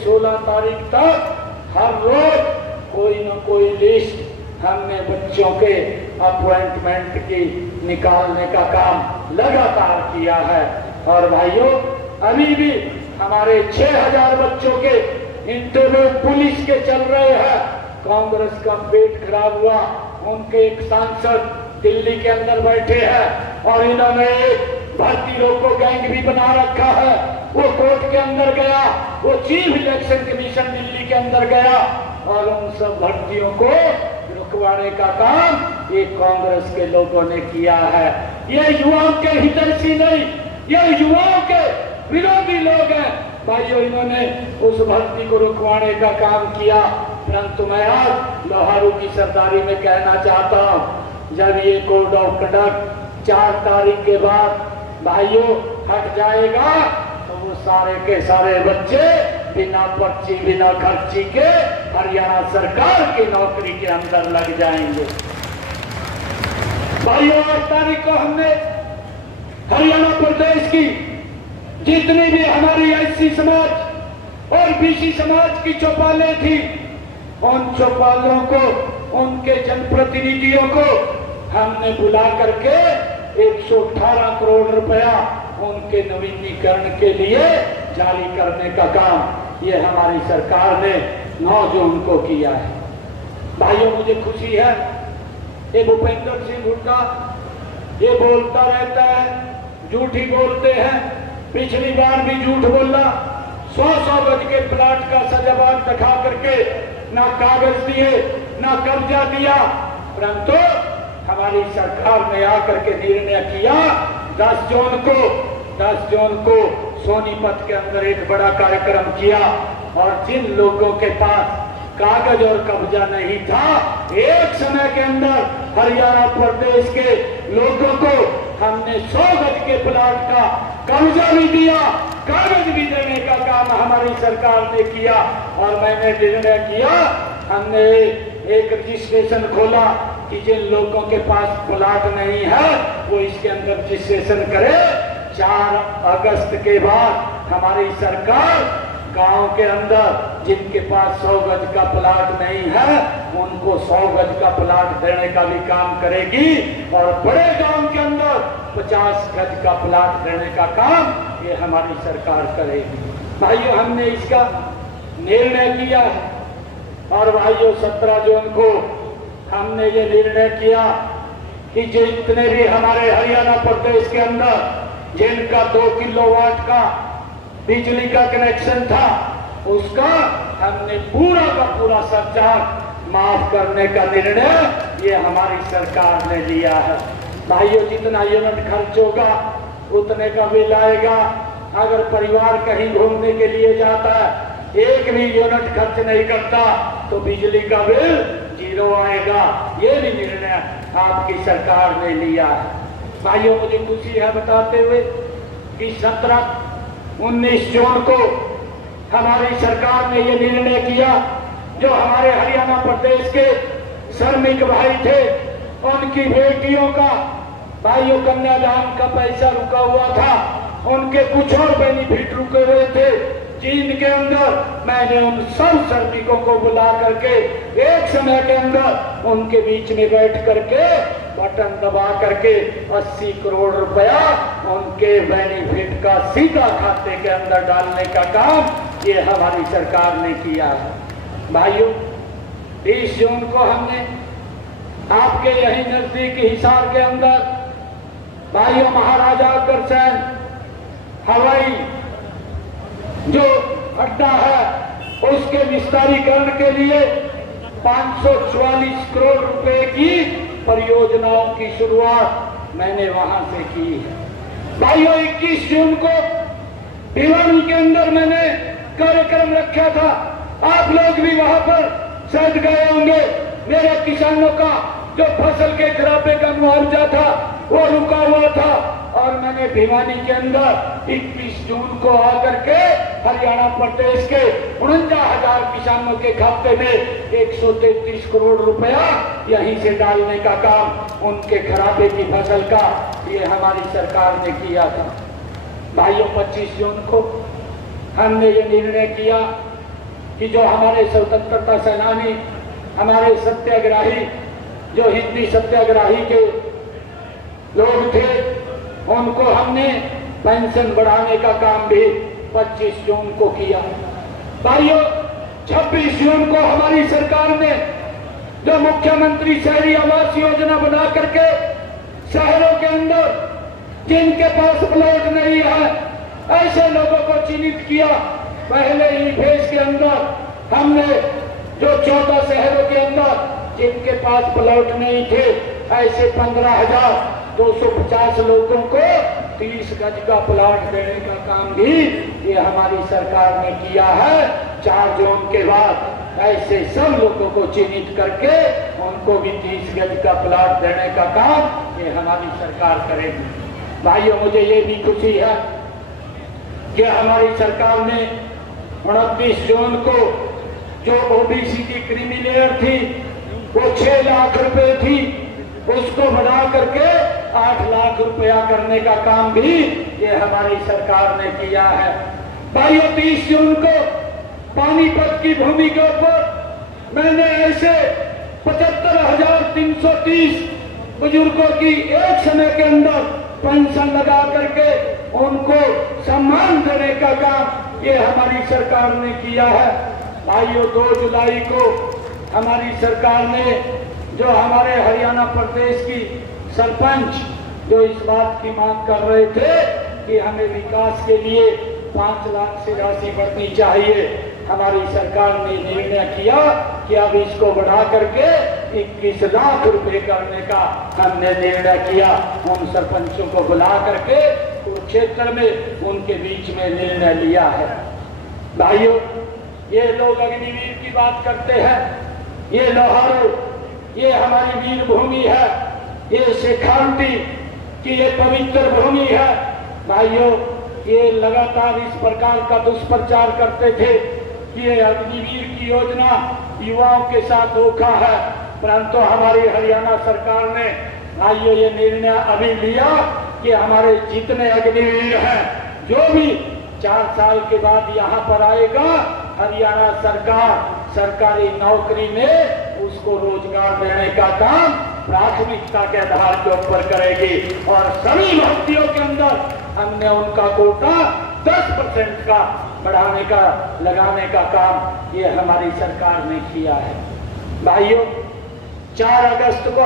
16 तारीख तक हर रोज कोई न कोई लिस्ट हमने बच्चों के अपॉइंटमेंट की निकालने का काम लगातार किया है। और भाइयों, अभी भी हमारे 6000 बच्चों के इंटरव्यू पुलिस के चल रहे हैं। कांग्रेस का पेट खराब हुआ, उनके एक सांसद दिल्ली के अंदर बैठे हैं और इन्होंने भर्ती रोको गैंग भी बना रखा है। वो कोर्ट के अंदर गया, वो चीफ इलेक्शन कमीशन दिल्ली के अंदर गया और उन सब भर्तियों को रुकवाने का काम ये कांग्रेस के लोगों ने किया है। ये युवाओं के हितैषी नहीं, ये युवाओं के विरोधी लोग हैं। भाइयों, इन्होंने उस भर्ती को रुकवाने का काम किया। परंतु मैं आज लोहारू की सरदारी में कहना चाहता हूँ, जब ये कोड ऑफ कंडक्ट 4 तारीख के बाद भाइयों हट जाएगा तो वो सारे के सारे बच्चे बिना पर्ची बिना खर्ची के हरियाणा सरकार की नौकरी के अंदर लग जाएंगे। भाइयों, 8 तारीख को हमने हरियाणा प्रदेश की जितनी भी हमारी एससी समाज और बीसी समाज की चौपालें थी, उन चौपालों को, उनके जनप्रतिनिधियों को हमने बुला करके 118 करोड़ रुपया उनके नवीनीकरण के लिए जारी करने का काम ये हमारी सरकार ने 9 जून को किया है। भाइयों, मुझे खुशी है, ये भूपेंद्र सिंह हुड्डा ये बोलता रहता है, झूठ ही बोलते हैं। पिछली बार भी झूठ बोला, 100 गज के प्लाट का सजावाद दिखा करके ना कागज दिए ना कब्जा दिया। परंतु हमारी सरकार ने आकर के निर्णय किया 10 जून को सोनीपत के अंदर एक बड़ा कार्यक्रम किया और जिन लोगों के पास कागज और कब्जा नहीं था, एक समय के अंदर हरियाणा प्रदेश के लोगों को हमने 100 गज के प्लाट का कब्जा भी दिया, कागज भी देने का काम हमारी सरकार ने किया। और मैंने निर्णय किया, हमने एक रजिस्ट्रेशन खोला कि जिन लोगों के पास प्लाट नहीं है वो इसके अंदर रजिस्ट्रेशन करे। 4 अगस्त के बाद हमारी सरकार गांव के अंदर जिनके पास 100 गज का प्लाट नहीं है उनको 100 गज का प्लाट देने का भी काम करेगी और बड़े गांव के अंदर 50 गज का प्लाट देने का काम ये हमारी सरकार करेगी। भाइयों, हमने इसका निर्णय किया है और भाइयों 17 जून को हमने ये निर्णय किया कि जितने भी हमारे हरियाणा प्रदेश के अंदर जिनका 2 किलोवाट का बिजली का कनेक्शन था उसका हमने पूरा का पूरा सरचार्ज माफ करने का निर्णय ये हमारी सरकार ने लिया है। भाइयों, जितना यूनिट खर्च होगा उतने का बिल आएगा। अगर परिवार कहीं घूमने के लिए जाता है, एक भी यूनिट खर्च नहीं करता तो बिजली का बिल 0 आएगा। ये भी निर्णय आपकी सरकार ने लिया है। भाइयों, मुझे खुशी है बताते हुए कि 19 जून को हमारी सरकार ने ये निर्णय किया, जो हमारे हरियाणा प्रदेश के श्रमिक भाई थे उनकी बेटियों का भाइयों कन्यादान का पैसा रुका हुआ था, उनके कुछ और बेनिफिट रुके हुए थे। चीन के अंदर मैंने उन सब श्रमिकों को बुला करके एक समय के अंदर उनके बीच में बैठ करके बटन दबा करके 80 करोड़ रुपया उनके बेनिफिट का सीधा खाते के अंदर डालने का काम ये हमारी सरकार ने किया है। भाइयों, 20 जून को हमने आपके यही नजदीक हिसार के अंदर भाइयों महाराजा अग्रसेन हवाई जो अड्डा है उसके विस्तारीकरण के लिए 544 करोड़ रुपए की परियोजनाओं की शुरुआत मैंने वहां से की है। भाइयों, 21 जून को भिवानी के अंदर मैंने कार्यक्रम रखा था, आप लोग भी वहां पर शायद गए होंगे। मेरे किसानों का जो फसल के खराबे का मुआवजा था वो रुका हुआ था और मैंने भिवानी के अंदर 21 जून को आकर के हरियाणा प्रदेश के 49,000 किसानों के खाते में 133 करोड़ रुपया यहीं से डालने का काम उनके खराबे की फसल का ये हमारी सरकार ने किया था। भाइयों, 25 जून को हमने ये निर्णय किया कि जो हमारे स्वतंत्रता सेनानी, हमारे सत्याग्रही, जो हिंदी सत्याग्रही के लोग थे, उनको हमने पेंशन बढ़ाने का काम भी 25 जून को किया। भाइयों, 26 जून को हमारी सरकार ने जो मुख्यमंत्री शहरी आवास योजना बना करके शहरों के अंदर जिनके पास प्लॉट नहीं है ऐसे लोगों को चिन्हित किया। पहले ही फेज के अंदर हमने जो 14 शहरों के अंदर जिनके पास प्लॉट नहीं थे ऐसे 15,250 लोगों को 30 गज का प्लॉट देने का काम भी ये हमारी सरकार ने किया है। 4 जून के बाद ऐसे सब लोगों को चिन्हित करके उनको भी 30 गज का प्लॉट देने का काम ये हमारी सरकार करेगी। भाइयों, मुझे ये भी खुशी है कि हमारी सरकार ने 29 जून को जो ओबीसी की क्रीमी लेयर थी वो 6 लाख रुपए थी, उसको बढ़ा करके 8 लाख रुपया करने का काम भी ये हमारी सरकार ने किया है। भाइयों, 30 जून को पानीपत की भूमि के ऊपर मैंने ऐसे 75,330 बुजुर्गों की एक समय के अंदर पेंशन लगा करके उनको सम्मान देने का काम ये हमारी सरकार ने किया है। भाइयों, 2 जुलाई को हमारी सरकार ने जो हमारे हरियाणा प्रदेश की सरपंच जो इस बात की मांग कर रहे थे कि हमें विकास के लिए 5 लाख से राशि बढ़नी चाहिए, हमारी सरकार ने निर्णय किया कि अब इसको बढ़ा करके 21 लाख रुपए करने का हमने निर्णय किया। उन सरपंचों को बुला करके कुरुक्षेत्र में उनके बीच में निर्णय लिया है। भाइयों, ये लोग अग्निवीर की बात करते हैं, ये लोहारों, ये हमारी वीर भूमि है, ये शेखावटी की ये पवित्र भूमि है। भाइयों, ये लगातार इस प्रकार का दुष्प्रचार करते थे कि ये अग्निवीर की योजना युवाओं के साथ धोखा है, परंतु हमारी हरियाणा सरकार ने भाइयों ये निर्णय अभी लिया कि हमारे जितने अग्निवीर हैं जो भी 4 साल के बाद यहाँ पर आएगा, हरियाणा सरकार सरकारी नौकरी में उसको रोजगार देने का काम प्राथमिकता के आधार के ऊपर करेगी और सभी भर्तियों के अंदर हमने उनका कोटा 10% का बढ़ाने का लगाने का काम ये हमारी सरकार ने किया है। भाइयों, 4 अगस्त को